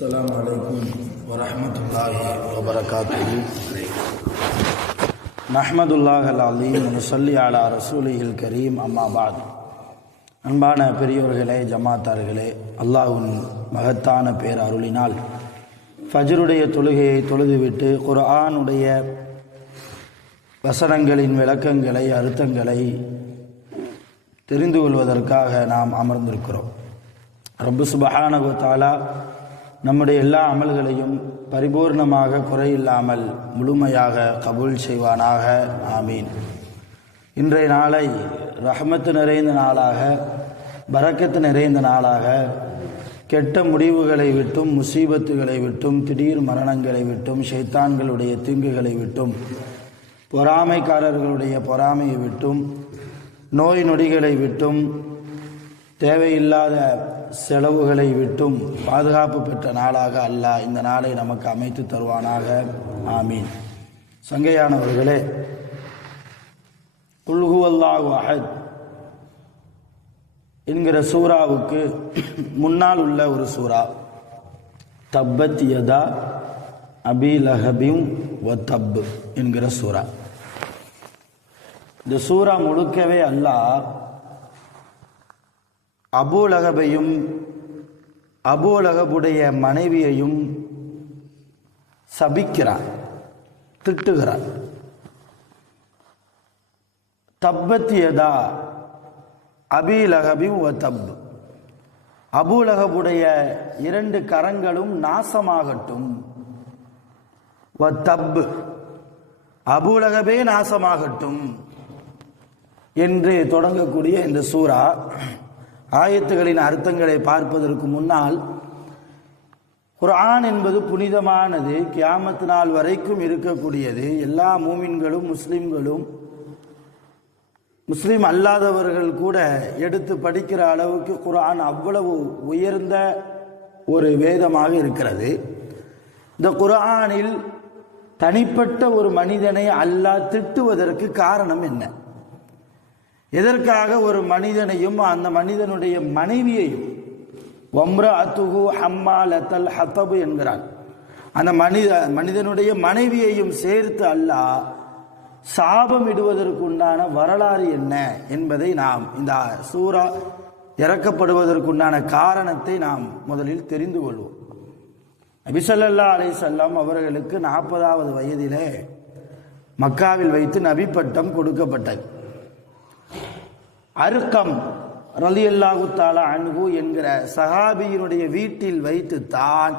அஸ்ஸலாமு அலைக்கும் வரஹ்மத்துல்லாஹி வபரகாத்துஹு. நஹ்மதுல்லாஹல் அலீம் நுஸல்லி அலா ரசூலிஹில் கரீம். அம்மா பாத். அன்பான பெரியோர்களே, ஜமாத்தார்களே, அல்லாஹ்வின் மகத்தான பேர் அருளினால் ஃபஜ்ருடைய தொழுகையை தொழுதுவிட்டு குர்ஆனுடைய வசனங்களின் விளக்கங்களை, அர்த்தங்களை தெரிந்து கொள்வதற்காக நாம் அமர்ந்திருக்கிறோம். ரப்பு சுப்ஹானஹு வ தஆலா நம்முடைய எல்லா அமல்களையும் பரிபூர்ணமாக குறையில்லாமல் முழுமையாக கபூல் செய்வானாக. ஆமீன். இன்றைய நாளை ரஹ்மத்து நிறைந்த நாளாக, பரக்கத்து நிறைந்த நாளாக, கெட்ட முடிவுகளை விட்டும், முசீபத்துகளை விட்டும், திடீர் மரணங்களை விட்டும், ஷைத்தான்களுடைய தீங்குகளை விட்டும், பொறாமைக்காரர்களுடைய பொறாமையை விட்டும், நோய் நொடிகளை விட்டும், தேவையில்லாத செலவுகளை விட்டும் பாதுகாப்பு பெற்ற நாளாக அல்லாஹ் இந்த நாளை நமக்கு அமைத்து தருவானாக. ஆமீன். சங்கையானவர்களே, குல் ஹுவல்லாஹு அஹத் என்கிற சூராவுக்கு முன்னால் உள்ள ஒரு சூரா தப்பத் யதா அபி லஹபின் வ தப் என்கிற சூரா. இந்த சூரா முழுக்கவே அல்லாஹ் அபூ லஹபையும் அபூ லஹபுடைய மனைவியையும் சபிக்கிறார், திட்டுகிறார். தப்பத் யதா அபி லஹபின் வ தப், அபூ லஹபுடைய இரண்டு கரங்களும் நாசமாகட்டும். வ தப், அபூ லஹபே நாசமாகட்டும் என்று தொடங்கக்கூடிய இந்த சூரா ஆயத்துகளின் அர்த்தங்களை பார்ப்பதற்கு முன்னால், குர்ஆன் என்பது புனிதமானது, கியாமத் நாள் வரைக்கும் இருக்கக்கூடியது. எல்லா மூமின்களும் முஸ்லிம்களும் முஸ்லிம் அல்லாதவர்கள் கூட எடுத்து படிக்கிற அளவுக்கு குர்ஆன் அவ்வளவு உயர்ந்த ஒரு வேதமாக இருக்கிறது. இந்த குர்ஆனில் தனிப்பட்ட ஒரு மனிதனை அல்லாஹ் திட்டுவதற்கு காரணம் என்ன? எதற்காக ஒரு மனிதனையும் அந்த மனிதனுடைய மனைவியையும் வம்ரஅத்துஹு ஹம்மாலத்தல் ஹதப் என்கிறான், அந்த மனிதனுடைய மனைவியையும் சேர்த்து அல்லாஹ் சாபம் இடுவதற்குண்டான வரலாறு என்ன என்பதை நாம் இந்த சூரா இறக்கப்படுவதற்குண்டான காரணத்தை நாம் முதலில் தெரிந்து கொள்வோம். நபி ஸல்லல்லாஹு அலைஹி வஸல்லம் அவர்களுக்கு 40வது வயதிலே மக்காவில் வைத்து நபி பட்டம் கொடுக்கப்பட்டது. அர்கம் ரலியல்லாஹு தஆலா அன்ஹு என்கிற சஹாபியினுடைய வீட்டில் வைத்து தான்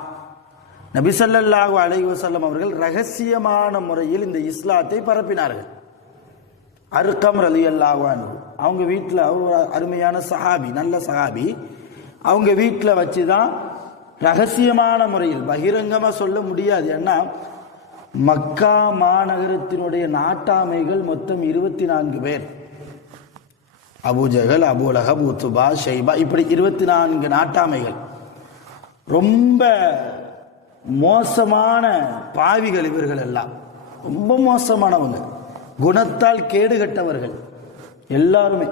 நபி ஸல்லல்லாஹு அலைஹி வஸல்லம் அவர்கள் ரகசியமான முறையில் இந்த இஸ்லாத்தை பரப்பினார்கள். அர்கம் ரலியல்லாஹு அன்ஹு அவங்க வீட்டில், அவர் அருமையான சஹாபி, நல்ல சஹாபி, அவங்க வீட்டில் வச்சு தான் ரகசியமான முறையில், பகிரங்கமாக சொல்ல முடியாது. ஏன்னா மக்கா மாநகரத்தினுடைய நாட்டாமைகள் மொத்தம் 24 பேர். அபூஜஹல், அபூ லஹப், உத்பா, ஷைபா, இப்படி 24 நாட்டாமைகள். ரொம்ப மோசமான பாவிகள் இவர்கள் எல்லாம், ரொம்ப மோசமானவங்க, குணத்தால் கேடுகட்டவர்கள் எல்லாருமே.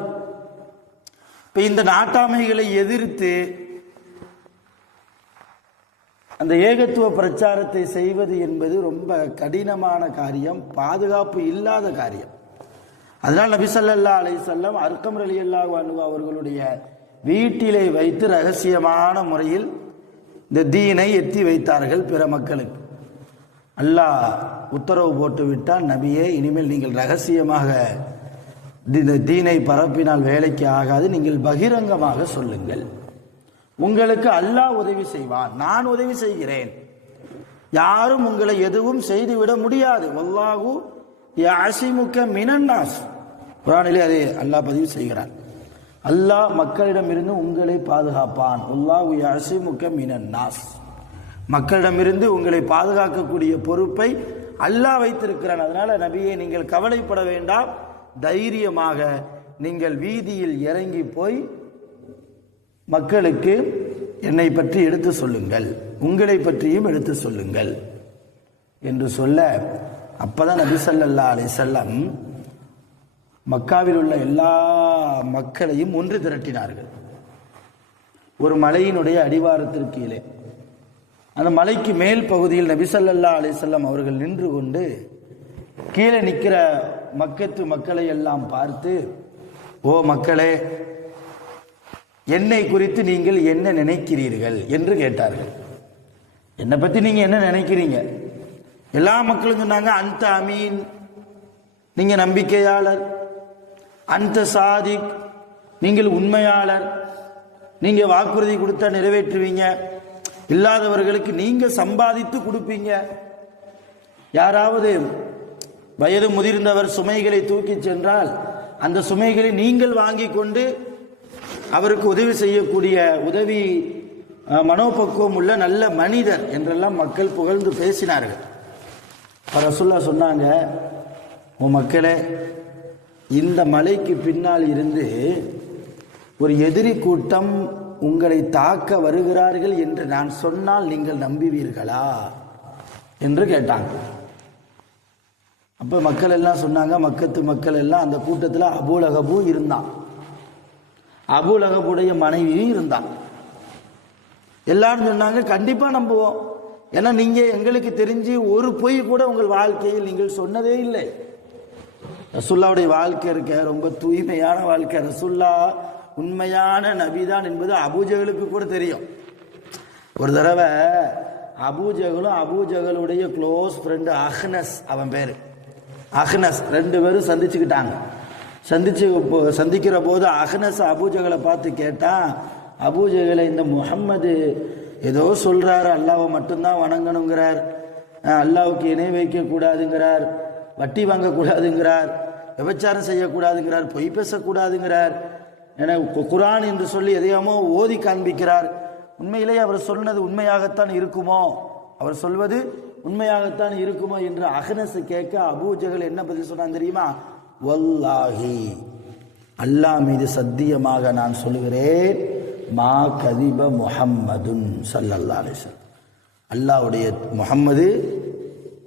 இப்ப இந்த நாட்டாமைகளை எதிர்த்து அந்த ஏகத்துவ பிரச்சாரத்தை செய்வது என்பது ரொம்ப கடினமான காரியம், பாதுகாப்பு இல்லாத காரியம். அதனால் நபி ஸல்லல்லாஹு அலைஹி வஸல்லம் அர்கம் ரலியல்லாஹு அன்ஹு அவர்களுடைய வீட்டிலே வைத்து ரகசியமான முறையில் இந்த தீனை எத்தி வைத்தார்கள் பிற மக்களுக்கு. அல்லாஹ் உத்தரவு போட்டு விட்டால், நபியே, இனிமேல் நீங்கள் ரகசியமாக இந்த தீனை பரப்பினால் வேலைக்கு ஆகாது, நீங்கள் பகிரங்கமாக சொல்லுங்கள். உங்களுக்கு அல்லாஹ் உதவி செய்வான், நான் உதவி செய்கிறேன், யாரும் உங்களை எதுவும் செய்துவிட முடியாது. வல்லாஹு யஅஸிமுக மினன் நாஸ், குர்ஆனிலே அதை அல்லாஹ் பதிவு செய்கிறான். அல்லாஹ் மக்களிடமிருந்து உங்களை பாதுகாப்பான். வல்லாஹு யஅஸிமுக மினன் நாஸ், மக்களிடமிருந்து உங்களை பாதுகாக்கக்கூடிய பொறுப்பை அல்லாஹ் வைத்திருக்கிறான். அதனால நபியே, நீங்கள் கவலைப்பட வேண்டாம், தைரியமாக நீங்கள் வீதியில் இறங்கி போய் மக்களுக்கு என்னை பற்றி எடுத்து சொல்லுங்கள், உங்களை பற்றியும் எடுத்து சொல்லுங்கள் என்று சொல்ல, அப்பதான் நபி ஸல்லல்லாஹு அலைஹி வஸல்லம் மக்காவில் உள்ள எல்லா மக்களையும் ஒன்று திரட்டினார்கள். ஒரு மலையினுடைய அடிவாரத்திற்கு கீழே அந்த மலைக்கு மேல் பகுதியில் நபி ஸல்லல்லாஹு அலைஹி வஸல்லம் அவர்கள் நின்று கொண்டு கீழே நிற்கிற மக்கத்து மக்களை எல்லாம் பார்த்து, ஓ மக்களே, என்னை குறித்து நீங்கள் என்ன நினைக்கிறீர்கள் என்று கேட்டார்கள். என்னை பற்றி நீங்கள் என்ன நினைக்கிறீங்க? எல்லா மக்களும் சொன்னாங்க, அந்த அமீன், நீங்கள் நம்பிக்கையாளர், அந்த சாதிக், நீங்கள் உண்மையாளர், நீங்கள் வாக்குறுதி கொடுத்தா நிறைவேற்றுவீங்க, இல்லாதவர்களுக்கு நீங்கள் சம்பாதித்து கொடுப்பீங்க, யாராவது வயது முதிர்ந்தவர் சுமைகளை தூக்கி சென்றால் அந்த சுமைகளை நீங்கள் வாங்கி கொண்டு அவருக்கு உதவி செய்யக்கூடிய உதவி மனோபக்குவம் உள்ள நல்ல மனிதர் என்றெல்லாம் மக்கள் புகழ்ந்து பேசினார்கள். ரசூலுல்லாஹ் சொன்னாங்க, உன் மக்களே, இந்த மலைக்கு பின்னால் இருந்து ஒரு எதிரி கூட்டம் உங்களை தாக்க வருகிறார்கள் என்று நான் சொன்னால் நீங்கள் நம்புவீர்களா என்று கேட்டாங்க. அப்போ மக்கள் எல்லாம் சொன்னாங்க, மக்கத்து மக்கள் எல்லாம், அந்த கூட்டத்தில் அபூலகபு இருந்தான், அபூலகபுடைய மனைவியும் இருந்தான். எல்லாரும் சொன்னாங்க, கண்டிப்பாக நம்புவோம், ஏன்னா நீங்கள் எங்களுக்கு தெரிஞ்சு ஒரு பொய் கூட உங்கள் வாழ்க்கையில் நீங்கள் சொன்னதே இல்லை. ரசூல்லாவுடைய வாழ்க்கை இருக்க ரொம்ப தூய்மையான வாழ்க்கை. ரசூல்லா உண்மையான நபிதான் என்பது அபூஜகளுக்கு கூட தெரியும். ஒரு தடவை அபூஜகளும் அபூஜகளுடைய க்ளோஸ் ஃப்ரெண்டு அஹ்னஸ், அவன் பேர் அஹ்னஸ், ரெண்டு பேரும் சந்திச்சுக்கிட்டாங்க. சந்திக்கிற போது அஹ்னஸ் அபூஜகளை பார்த்து கேட்டான், அபூஜகளை, இந்த முஹம்மது ஏதோ சொல்றாரு, அல்லாவை மட்டும்தான் வணங்கணுங்கிறார், அல்லாவுக்கு இணை வைக்கக்கூடாதுங்கிறார், வட்டி வாங்கக்கூடாதுங்கிறார், விபச்சாரம் செய்யக்கூடாதுங்கிறார், பொய் பேசக்கூடாதுங்கிறார், என குர்ஆன் என்று சொல்லி எதையாமோ ஓதி காண்பிக்கிறார். உண்மையிலேயே அவர் சொன்னது உண்மையாகத்தான் இருக்குமோ, அவர் சொல்வது உண்மையாகத்தான் இருக்குமோ என்று அஹ்னஸ் கேட்க அபூஜகள் என்ன பதில் சொன்னான் தெரியுமா? வல்லாஹி, அல்லாஹ் மீது சத்தியமாக நான் சொல்லுகிறேன், மா கதிப முஹம்மதுன் ஸல்லல்லாஹு அலைஹி வஸல்லம், அல்லாஹ்வுடைய முஹம்மது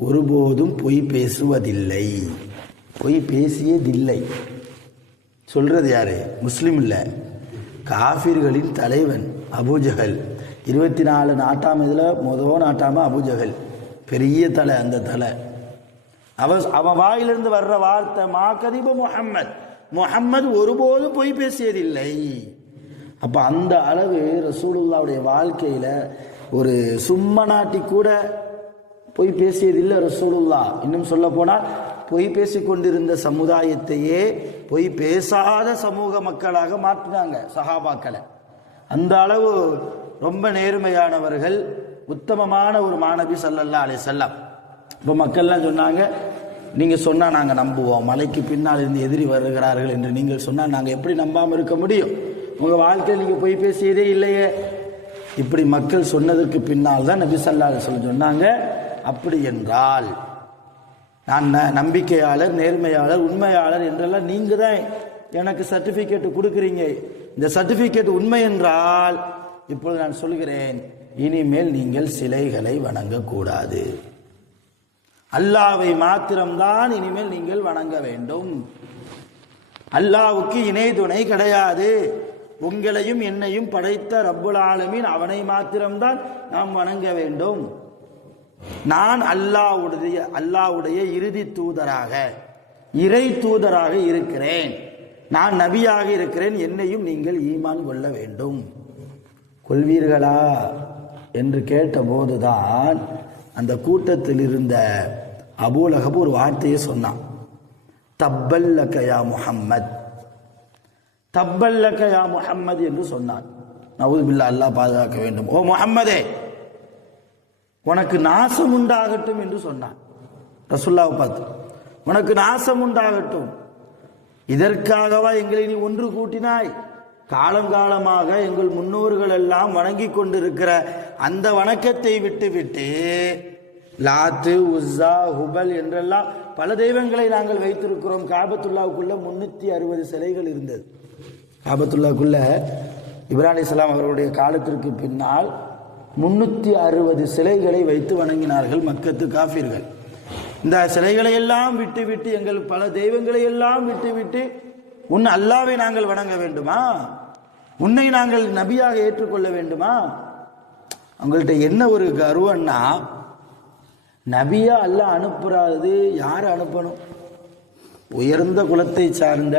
ஒருபோதும் பொய் பேசுவதில்லை, பொய் பேசியதில்லை. சொல்றது யாரு? முஸ்லிம் இல்லை, காஃபிர்களின் தலைவன் அபூஜஹல். 24 நாட்டாம இதில் முதல் நாட்டாம அபூஜஹல், பெரிய தலை. அந்த தலை அவன் வாயிலிருந்து வர்ற வார்த்தை மா கதிப முஹம்மத், முஹம்மது ஒருபோதும் பொய் பேசியதில்லை. அப்போ அந்த அளவு ரசூலுல்லாவுடைய வாழ்க்கையில் ஒரு சும்மா நாட்டி கூட பொய் பேசியதில்லை ரசூலுல்லா. இன்னும் சொல்ல போனால் பொய் பேசிக்கொண்டிருந்த சமுதாயத்தையே பொய் பேசாத சமூக மக்களாக மாற்றினாங்க சஹாபாக்களை. அந்த அளவு ரொம்ப நேர்மையானவர்கள், உத்தமமான ஒரு மாணவி ஸல்லல்லாஹு அலைஹி வஸல்லம். இப்போ மக்கள்லாம் சொன்னாங்க, நீங்கள் சொன்னால் நாங்கள் நம்புவோம், மலைக்கு பின்னால் இருந்து எதிரி வருகிறார்கள் என்று நீங்கள் சொன்னால் நாங்கள் எப்படி நம்பாமல் இருக்க முடியும்? உங்கள் வாழ்க்கையில் நீங்கள் பொய் பேசியதே இல்லையே. இப்படி மக்கள் சொன்னதற்கு பின்னால் தான் நபி ஸல்லல்லாஹு அலைஹி வஸல்லம் சொன்னாங்க, அப்படி என்றால் நான் நம்பிக்கையாளர், நேர்மையாளர், உண்மையாளர் என்றெல்லாம் நீங்கள் தான் எனக்கு சர்டிஃபிகேட் கொடுக்குறீங்க. இந்த சர்டிஃபிகேட் உண்மை என்றால் இப்பொழுது நான் சொல்கிறேன், இனிமேல் நீங்கள் சிலைகளை வணங்கக்கூடாது, அல்லாவை மாத்திரம்தான் இனிமேல் நீங்கள் வணங்க வேண்டும். அல்லாவுக்கு இணை துணை கிடையாது. உங்களையும் என்னையும் படைத்த ரப்புல் ஆலமீன் அவனை மாத்திரம்தான் நாம் வணங்க வேண்டும். நான் அல்லாஹ்வுடைய இறுதி தூதராக, இறை தூதராக இருக்கிறேன், நான் நபியாக இருக்கிறேன், என்னையும் நீங்கள் ஈமான் கொள்ள வேண்டும். கொள்வீர்களா என்று கேட்டபோதுதான் அந்த கூட்டத்தில் இருந்த அபூலஹப் ஒரு வார்த்தையை சொன்னான், தப்பல்லக யா முஹம்மத், தப்பல்லக யா முஹம்மது என்று சொன்னான். நவுது பில்லா, அல்லாஹ் பாதுகாக்க வேண்டும். ஓ முஹம்மதே, உனக்கு நாசம் உண்டாகட்டும் என்று சொன்னான். ரசூலுல்லாஹ் பார்த்து, உனக்கு நாசம் உண்டாகட்டும், இதற்காகவா எங்களை நீ ஒன்று கூட்டினாய்? காலங்காலமாக எங்கள் முன்னோர்கள் எல்லாம் வணங்கி கொண்டிருக்கிற அந்த வணக்கத்தை விட்டு லாத்து, உஸ்ஸா, ஹுபல் என்றெல்லாம் பல தெய்வங்களை நாங்கள் வைத்திருக்கிறோம். காபத்துல்லாவுக்குள்ள 360 சிலைகள் இருந்தது. காபத்துல்லாவுக்குள்ள இப்ராஹிம் அலைஹிஸ்ஸலாம் அவர்களுடைய காலத்திற்கு பின்னால் 360 சிலைகளை வைத்து வணங்கினார்கள் மக்கத்து காஃபிர்கள். இந்த சிலைகளை எல்லாம் விட்டு எங்கள் பல தெய்வங்களை எல்லாம் விட்டு உன் அல்லாவை நாங்கள் வணங்க வேண்டுமா? உன்னை நாங்கள் நபியாக ஏற்றுக்கொள்ள வேண்டுமா? அவங்கள்ட்ட என்ன ஒரு கர்வம்னா, நபியா அல்லாஹ் அனுப்புறாது யார் அனுப்பணும்? உயர்ந்த குலத்தை சார்ந்த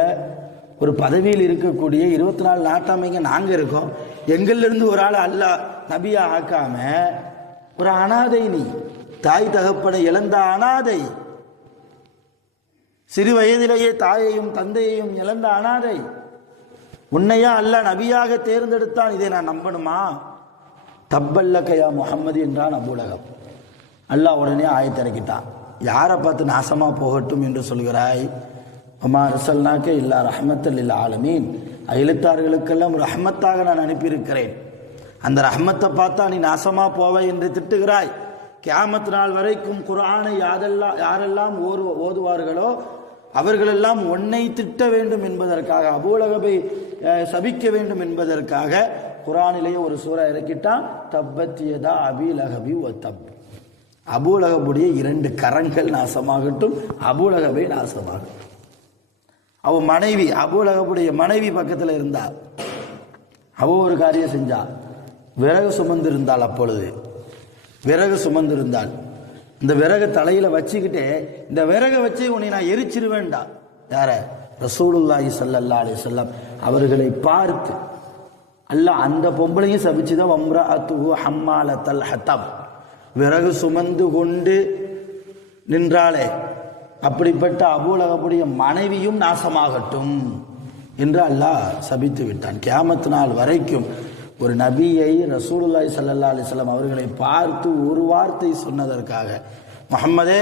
ஒரு பதவியில் இருக்கக்கூடிய 24 நாட்டாமைங்க நாங்கள் இருக்கோம். எங்களிலிருந்து ஒரு ஆள் அல்லாஹ் நபியா ஆக்காம ஒரு அனாதை, நீ தாய் தகப்பனை இழந்த அனாதை, சிறு வயதிலேயே தாயையும் தந்தையையும் இழந்த அனாதை, உன்னையா அல்லாஹ் நபியாக தேர்ந்தெடுத்தான், இதை நான் நம்பணுமா? தப்பல்லக்கையா முஹம்மது என்றான் அபூலகப். அல்லாஹ் உடனே ஆயத்திறக்கிட்டான், யாரை பார்த்து நாசமா போகட்டும் என்று சொல்கிறாய்? அம்மா ரசல்னாக்க இல்லா ரஹ்மத்தல் இல்லா ஆலமீன், அகிலத்தார்களுக்கெல்லாம் ரஹ்மத்தாக நான் அனுப்பியிருக்கிறேன். அந்த ரஹ்மத்தை பார்த்தா நீ நாசமா போவ என்று திட்டுகிறாய். கியாமத் நாள் வரைக்கும் குர்ஆனை யாரெல்லாம் ஓதுவார்களோ அவர்களெல்லாம் உன்னை திட்ட வேண்டும் என்பதற்காக, அபூலகபை சபிக்க வேண்டும் என்பதற்காக குர்ஆனிலேயே ஒரு சூரா இறக்கிட்டான், தப்பத்தியதா அபீலகபி ஒ தப். அபூலகபுடைய 2 கரங்கள் நாசமாகட்டும், அபூலகபை நாசமாகட்டும். அவன் மனைவி, அபூலகபுடைய மனைவி பக்கத்தில் இருந்தாள். அவ ஒரு காரியம் செஞ்சா, விறகு சுமந்திருந்தாள். அப்பொழுது விறகு சுமந்திருந்தாள். இந்த விறகு தலையில வச்சுக்கிட்டே, இந்த விறகை வச்சு உன்னை நான் எரிச்சிருவேண்டா. யார? ரசூலுல்லாஹி ஸல்லல்லாஹு அலைஹி வஸல்லம் அவர்களை பார்த்து அல்லாஹ் அந்த பொம்பளையும் சபிச்சுதான், வம்ரஅத்துஹு ஹம்மாலத்தல் ஹத்தப், விறகு சுமந்து கொண்டு நின்றாளே, அப்படிப்பட்ட அபூலகபுடைய மனைவியும் நாசமாகட்டும் என்று அல்லாஹ் சபித்து விட்டான். கியாமத் நாள் வரைக்கும் ஒரு நபியை ரசூலுல்லாஹி ஸல்லல்லாஹு அலைஹி வஸல்லம் அவர்களை பார்த்து ஒரு வார்த்தை சொன்னதற்காக, முஹம்மதே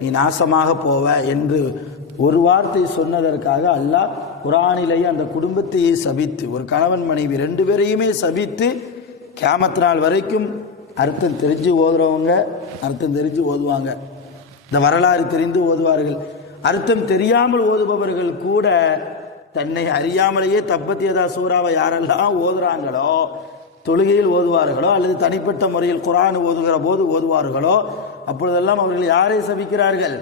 நீ நாசமாக போவ என்று ஒரு வார்த்தை சொன்னதற்காக அல்லாஹ் குர்ஆனிலேயே அந்த குடும்பத்தையே சபித்து, ஒரு கணவன் மனைவி 2 பேரையுமே சபித்து, கியாமத் நாள் வரைக்கும் அர்த்தம் தெரிஞ்சு ஓதுறவங்க அர்த்தம் தெரிஞ்சு ஓதுவாங்க, இந்த வரலாறு தெரிந்து ஓதுவார்கள். அர்த்தம் தெரியாமல் ஓதுபவர்கள் கூட தன்னை அறியாமலேயே தப்பத்தியதா சூறாவை யாரெல்லாம் ஓதுறாங்களோ, தொழுகையில் ஓதுவார்களோ அல்லது தனிப்பட்ட முறையில் குர்ஆன் ஓதுகிற போது ஓதுவார்களோ, அப்பொழுதெல்லாம் அவர்கள் யாரை சபிக்கிறார்கள்?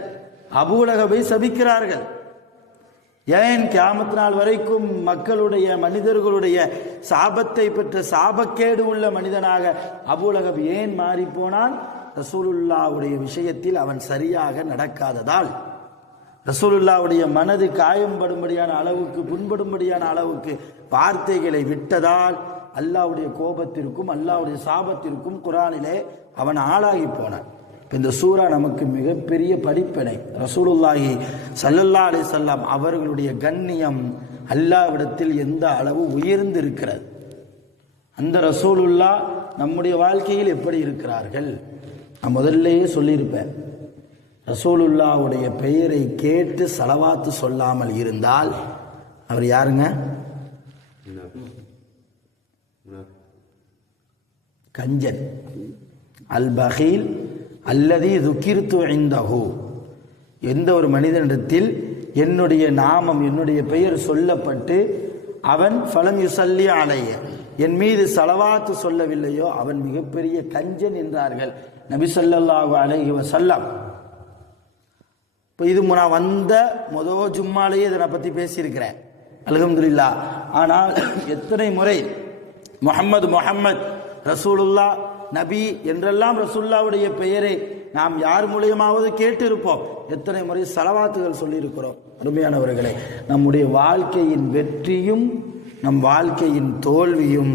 அபூலகபை சபிக்கிறார்கள். ஏன்? கியாமத் நாள் வரைக்கும் மக்களுடைய மனிதர்களுடைய சாபத்தை பெற்ற சாபக்கேடு உள்ள மனிதனாக அபூலகப் ஏன் மாறி போனான்? ரசூலுல்லாஹ்வுடைய விஷயத்தில் அவன் சரியாக நடக்காததால், ரசூலுல்லாஹ்வுடைய மனது காயம்படும்படியான அளவுக்கு, புண்படும்படியான அளவுக்கு வார்த்தைகளை விட்டதால் அல்லாஹ்வுடைய கோபத்திற்கும் அல்லாஹ்வுடைய சாபத்திற்கும் குர்ஆனிலே அவன் ஆளாகி போனான். இந்த சூரா நமக்கு மிகப்பெரிய படிப்பினை. ரசூலுல்லாஹி ஸல்லல்லாஹு அலைஹி வஸல்லம் அவர்களுடைய கண்ணியம் அல்லாஹ்விடத்தில் எந்த அளவு உயர்ந்து இருக்கிறது, அந்த ரசூலுல்லாஹ் நம்முடைய வாழ்க்கையில் எப்படி இருக்கிறார்கள்? நான் முதல்லையே சொல்லியிருப்பேன், ரசூலுல்லாஹ்வுடைய பெயரை கேட்டு ஸலவாத்து சொல்லாமல் இருந்தால் அவர் யாருங்க? கஞ்சன். அல் பகீல் அல்லதி துக்கிர்து இந்தஹு. எந்த ஒரு மனிதனிடத்தில் என்னுடைய நாமம், என்னுடைய பெயர் சொல்லப்பட்டு அவன் ஃபலம் யுஸல்லி அலைய, என் மீது ஸலவாத்து சொல்லவில்லையோ அவன் மிகப்பெரிய கஞ்சன் என்றார்கள் நபி ஸல்லல்லாஹு அலைஹி வஸல்லம். இப்போ இது நான் வந்த முதல் ஜும்மாலேயே இதை நான் பற்றி பேசியிருக்கிறேன், அல்ஹம்துலில்லாஹ். ஆனால் எத்தனை முறை முஹம்மது ரசூலுல்லாஹ் நபி என்றெல்லாம் ரசூலுல்லாஹ்வுடைய பெயரை நாம் யார் மூலியமாவது கேட்டிருப்போம், எத்தனை முறை ஸலவாத்துகள் சொல்லியிருக்கிறோம். அருமையானவர்களே, நம்முடைய வாழ்க்கையின் வெற்றியும் நம் வாழ்க்கையின் தோல்வியும்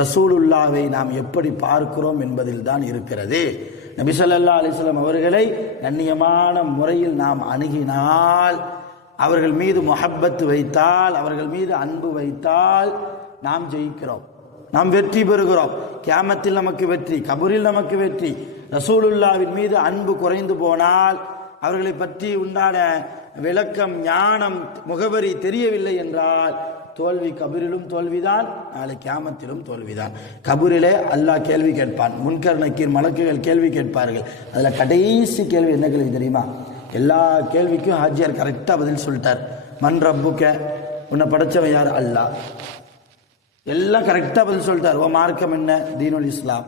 ரசூலுல்லாஹ்வை நாம் எப்படி பார்க்கிறோம் என்பதில் தான் இருக்கிறது. நபி ஸல்லல்லாஹு அலைஹி வஸல்லம் அவர்களை கண்ணியமான முறையில் நாம் அணுகினால், அவர்கள் மீது முஹப்பத் வைத்தால், அவர்கள் மீது அன்பு வைத்தால் நாம் ஜெயிக்கிறோம், நாம் வெற்றி பெறுகிறோம். கியாமத்தில் நமக்கு வெற்றி, கபூரில் நமக்கு வெற்றி. ரசூலுல்லாஹ்வின் மீது அன்பு குறைந்து போனால், அவர்களை பற்றி உண்டான விளக்கம், ஞானம், முகவரி தெரியவில்லை என்றால் தோல்வி கபூரிலும் தோல்விதான், நாளை கியாமத்திலும் தோல்விதான். கபூரிலே அல்லாஹ் கேள்வி கேட்பான், முன்கர் நக்கீர் மலக்குகள் கேள்வி கேட்பார்கள். அதில் கடைசி கேள்வி என்ன கேள்வி தெரியுமா? எல்லா கேள்விக்கும் ஹாஜியார் கரெக்டாக பதில் சொல்லிட்டார். மன் ரப்புக்க, உன்னை படைச்சவன் யார்? அல்லாஹ். எல்லாம் கரெக்டாக பதில் சொல்லிட்டார். ஓ மார்க்கம் என்ன? தீனுல் இஸ்லாம்.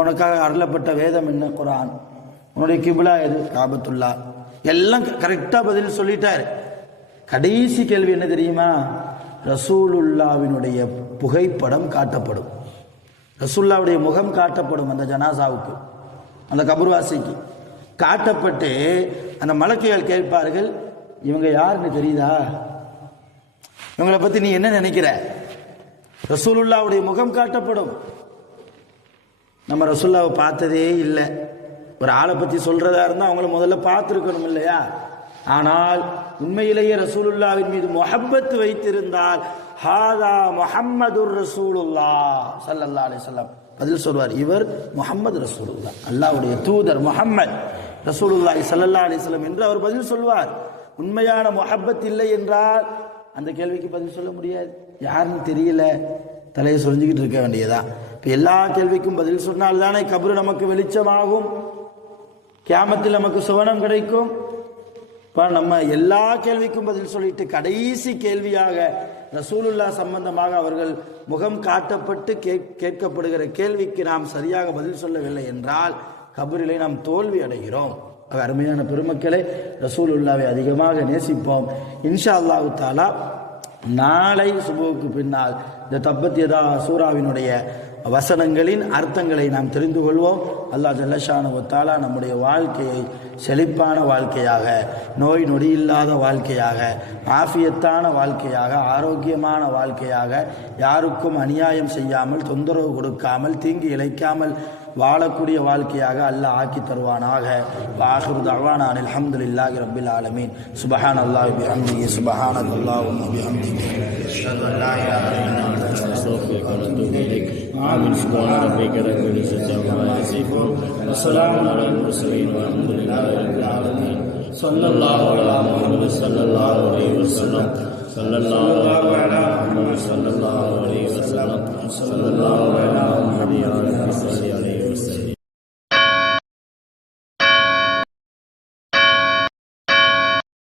உனக்காக அருளப்பட்ட வேதம் என்ன? குர்ஆன். உன்னுடைய கிப்லா எது? காபத்துல்லா. எல்லாம் கரெக்டாக பதில் சொல்லிட்டார். கடைசி கேள்வி என்ன தெரியுமா? ரசூலுல்லாஹ்வினுடைய புகைப்படம் காட்டப்படும். ரசூலுல்லாவுடைய முகம் காட்டப்படும் அந்த ஜனாசாவுக்கு, அந்த கபர்வாசிக்கு காட்டப்பட்டு அந்த மலக்குகள் கேட்பார்கள், இவங்க யாருன்னு தெரியுதா, இவங்களை பத்தி நீ என்ன நினைக்கிற? ரசூலுல்லாவுடைய முகம் காட்டப்படும். நம்ம ரசூலுல்லாவை பார்த்ததே இல்லை, ஒரு ஆளை பத்தி சொல்றதா இருந்தா அவங்கள முதல்ல பார்த்துருக்கணும் இல்லையா? ஆனால் உண்மையிலேயே ரசூலுல்லாவின் மீது முஹப்பத் வைத்திருந்தால் ஹாதா முஹம்மதுர் ரசூலுல்லாஹ் ஸல்லல்லாஹு அலைஹி வஸல்லம் பதில் சொல்வார், இவர் முஹம்மது ரசூலுல்லாஹ், அல்லாஹ்வுடைய தூதர் முஹம்மது ரசூலுல்லாஹி ஸல்லல்லாஹு அலைஹி வஸல்லம் என்று அவர் பதில் சொல்வார். உண்மையான முஹப்பத் இல்லை என்றால் அந்த கேள்விக்கு பதில் சொல்ல முடியாது. யாருன்னு தெரியல, தலையை சொரிஞ்சுக்கிட்டு இருக்க வேண்டியதா. இப்போ எல்லா கேள்விக்கும் பதில் சொன்னால் தானே கபரு நமக்கு வெளிச்சமாகும், கியாமத்தில் நமக்கு சுவனம் கிடைக்கும். இப்போ நம்ம எல்லா கேள்விக்கும் பதில் சொல்லிட்டு கடைசி கேள்வியாக ரசூலுல்லாஹ் சம்பந்தமாக அவர்கள் முகம் காட்டப்பட்டு கேட்கப்படுகிற கேள்விக்கு நாம் சரியாக பதில் சொல்லவில்லை என்றால் கபரிலே நாம் தோல்வி அடைகிறோம். அருமையான பெருமக்களே, ரசூலுல்லாவை அதிகமாக நேசிப்போம். இன்ஷா அல்லாஹு தஆலா நாளை சுபுவுக்கு பின்னால் இந்த தப்பத் யதா சூராவினுடைய வசனங்களின் அர்த்தங்களை நாம் தெரிந்து கொள்வோம். அல்லாஹ் ஜல்லஷானஹு வ தஆலா நம்முடைய வாழ்க்கையை செழிப்பான வாழ்க்கையாக, நோய் நொடி இல்லாத வாழ்க்கையாக, ஆஃபியத்தான வாழ்க்கையாக, ஆரோக்கியமான வாழ்க்கையாக, யாருக்கும் அநியாயம் செய்யாமல், தொந்தரவு கொடுக்காமல், தீங்கு இழைக்காமல் வாழக்கூடிய வாழ்க்கையாக அல்லாஹ் ஆக்கி தருவானாக. வாஹிரு தஅவானா அல்ஹம்துலில்லாஹி ரப்பில் ஆலமீன். சுப்ஹானல்லாஹி வ பிஹம்திஹி, சுப்ஹானல்லாஹி வ பிஹம்திஹி, அஷ்ஹது அன் லா இலாஹா இல்லா அன்த அஸ்தக்ஃபிருக வ அத்தூபு இலைக். ஆமீன். சுப்ஹான ரப்பிக ரப்பில் இஸ்ஸத்தி அம்மா யசிஃபூன் வ ஸலாமுன் அலல் முர்ஸலீன் வல்ஹம்துலில்லாஹி ரப்பில் ஆலமீன். ஸல்லல்லாஹு அலா முஹம்மது ஸல்லல்லாஹு அலைஹி வஸல்லம், ஸல்லல்லாஹு அலா முஹம்மது ஸல்லல்லாஹு அலைஹி வஸல்லம், ஸல்லல்லாஹு அலா முஹம்மது ஸல்லல்லாஹு